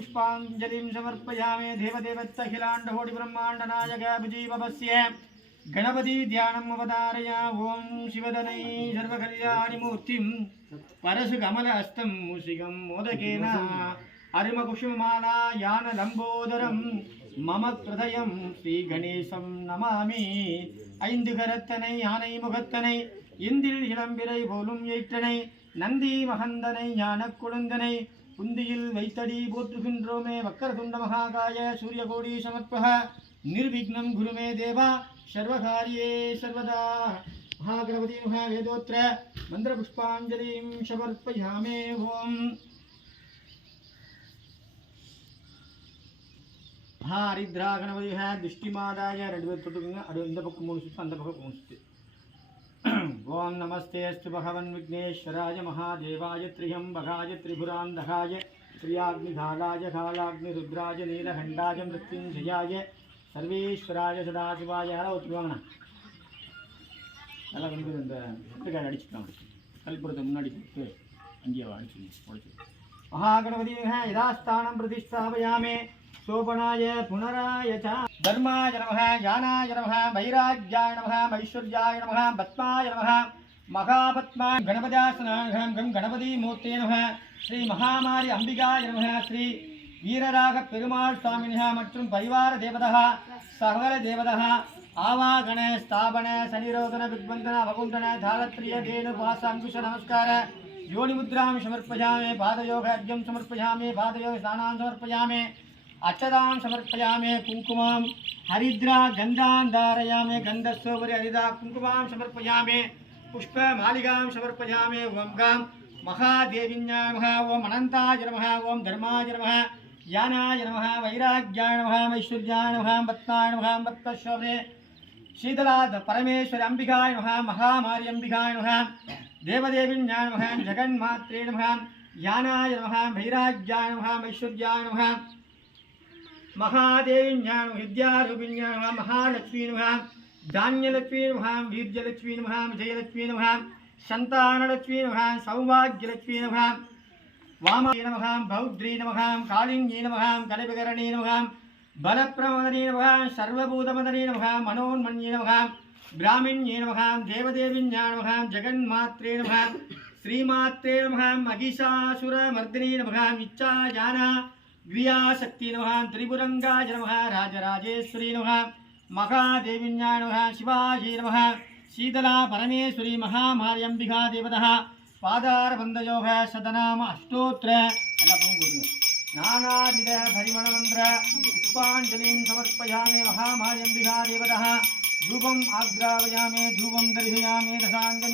मन्त्रपुष्पाञ्जलिं समर्पयामि देवदेवत्तखिलाण्डकोटिब्रह्माण्डनायक विजीवस्य गणपति ध्यानम् अवतारय ॐ शिवदनै सर्वकल्याणिमूर्तिं परशुकमलहस्तं मूषिकं मोदकेन हरिमकुसुमाला यानलम्बोदरं मम हृदयं ஸ்ரீகணேசம் நமாமி ஐந்து கரத்தனை யானை முகத்தனை இந்தில் இளம்பிறை போலும் ஏற்றனை நந்தி மகந்தனை ஞானக் குழந்தனை புந்தியில் வைத்தடி போற்றுகின்றோமே வக்கரதுண்ட மகாகாய சூரியகோடி சமர்ப்பக. நிர்விக்னம் குருமே தேவா சர்வகாரியே சர்வதா. மகாகணபதி மகா வேதோத்திர மந்திரபுஷ்பாஞ்சலிம் சமர்ப்பயாமே ஓம். ஹாரித்ரா கணபதி ஹே திருஷ்டிமாதாய ரெண்டு பேர் தொட்டுக்குங்க. அது இந்த பக்கம் மூணு சுற்று அந்த பக்கம் மூணு சுற்று ஓம் நமஸ்தே அஸ்து பகவன் விக்னேஸ்வராய மகாதேவாய திரியம்பகாய திரிபுராந்தகாய ஸ்ரீயாக்னிகாலாய காலாக்னி ருத்ராஜ நீலகண்டாய மிருத்யுஞ்சயாய சர்வேஸ்வராய சதாசிவாய யாராவது ஒத்துருவாங்கண்ணா நல்லா வந்து இந்த முட்டுக்காய் அடிச்சுக்கலாம் கல்புரத்தை முன்னாடி கொடுத்து அங்கேயே அடிச்சுங்க உடச்சு மகாகணபதி யதாஸ்தானம் பிரதிஷ்டாபயாமே शोभनाय पुनराय च धर्माय नमः ज्ञानाय नमः वैराग्याय नमः ऐश्वर्याय नमः पद्माय नमः महापद्मा गणपत्यासनाघं गं गणपतिमूर्ते नमः ஸ்ரீ மகாமாரி அம்பிகாய நமக ஸ்ரீ வீரராக பெருமாள் சுவாமினः மற்றும் பரிவார தேவதா சகல தேவதா ஆவாகண ஸ்தாபன சனிரோதன விக்வந்தன அவகுண்டன தாளத்ரிய தேனு பாச அங்குஷ நமஸ்கார योनिमुद्रां समर्पयामि पादयोगार्घ्यं समर्पयामि पादयोग स्नानां समर्पयामि अक्षतां समर्पयामि कुङ्कुमां। हरिद्रा गन्धां धारयामि गन्धस्योपरि हरिद्रा कुङ्कुमां समर्पयामि। पुष्पमालिकां समर्पयामि ॐ गां महादेविन्याय नमः ॐ अनन्ताय नमः ॐ धर्माय नमः ज्ञानाय नमः, वैराग्याय नमः ऐश्वर्याय नमः भक्ताय नमः भक्तशोभे शीतलाद परमेश्वरी अंबिकाय नमः, महामारी अंबिकाय नमः, देवदेवीन्याय नमः, जगन्मात्रे नमः ज्ञानाय नमः, वैराग्याय नमः ऐश्वर्याय नमः महादेवीन्याय नमः विद्यारूपिण्याय नमः, महालक्ष्मी नमः धान्यलक्ष्मी नमः वीर्यलक्ष्मी नमः विजयलक्ष्मी नमः सन्तानलक्ष्मी नमः सौभाग्यलक्ष्मी नमः वामाय नमः बौद्री नमः कालिङ्गी नमः कलिविकरणी नमः बलप्रमदने नमः सर्वभूतमदने नमः मनोन्मन्ये नमः ब्राह्मण्ये नमः देवदेविन्या नमः जगन्मात्रे नमः श्रीमात्रे नमः महिषासुरमर्दिने नमः इच्छाजाना द्वियाशक्ति नमः त्रिपुरङ्गाय नमः राजराजेश्वरी नमः महादेविन्याय नमः शिवाजी नमः शीतला परमेश्वरी महामार्यम्बिका देवतः पादारबन्धयोः सदनाम अष्टोत्र। नानाविध परिमणमन्त्र पुष्पाञ्जलिं समर्पयामि महामार्यम्बिका देवतः ध्रुवम् आग्रावयामि ध्रुवं दर्शयामि दशाङ्गं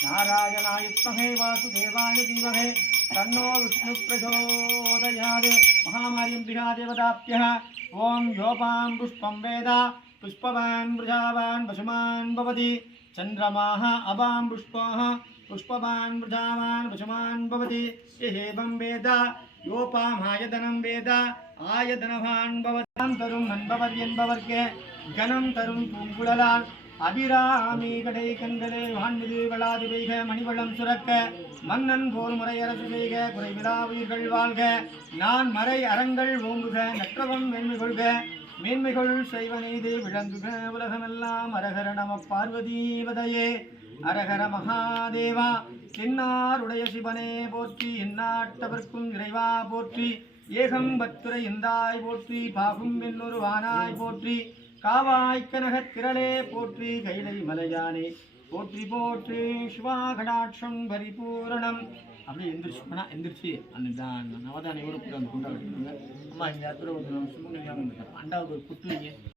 நாராயணாயுத்மகை வாசுதேவாய தீமகே தன்னோ விஷ்ணு பிரச்சோதயாது மகாமாரியம் பிகா தேவதாப்ய ஓம் யோபாம் புஷ்பம் வேத புஷ்பவான் மிருஜாவான் பசுமான் பவதி சந்திரமாக அபாம் புஷ்பாக புஷ்பவான் மிருஜாவான் பசுமான் பவதி ஏவம் வேத யோபாமாயதனம் வேத ஆயதனவான் பவதாம் தரும் நண்பவர் என்பவர்க்கே கணம் தரும் பூங்குழலான் அபிராமி கடை கண்களே வான்மிது வளாது பெய்க மணிவளம் சுரக்க மன்னன் போர் முறை அரசு செய்க குறைவிழா உயிர்கள் வாழ்க. நான் மறை அறங்கள் ஓங்குக நற்றவம் மேன்மை கொள்க. மேன்மைகள் செய்வ நீதி விளங்குக உலகமெல்லாம் அரகர நம பார்வதீவதையே. அரகர மகாதேவா தென்னாருடைய சிவனே போற்றி இந்நாட்டவர்க்கும் இறைவா போற்றி. ஏகம்பத்துரை இந்தாய் போற்றி பாகும் என்னொரு வானாய் போற்றி. காவாய்க்கனக திரளே போற்றி கைலை மலையானே போற்றி போற்றி சிவாகடாட்சம் பரிபூரணம். அப்படியே எந்திரிச்சு போனால் எந்திரிச்சு அந்த தா- நவதானிய ஊருக்கு அந்த குண்டா வெட்டுங்க அம்மா இந்த இடத்துல ஒரு சுமங்க அண்டாவுக்கு ஒரு குத்து வைங்க